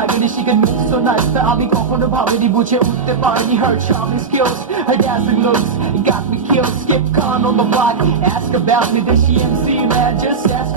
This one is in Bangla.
লাগেনি, she can move so nice তা আমি কখনো ভাবিনি, বুঝে উঠতে পারিনি her charming skills, her dancing looks got me killed. Skip Khan on the block, ask about me, did she MC man, just ask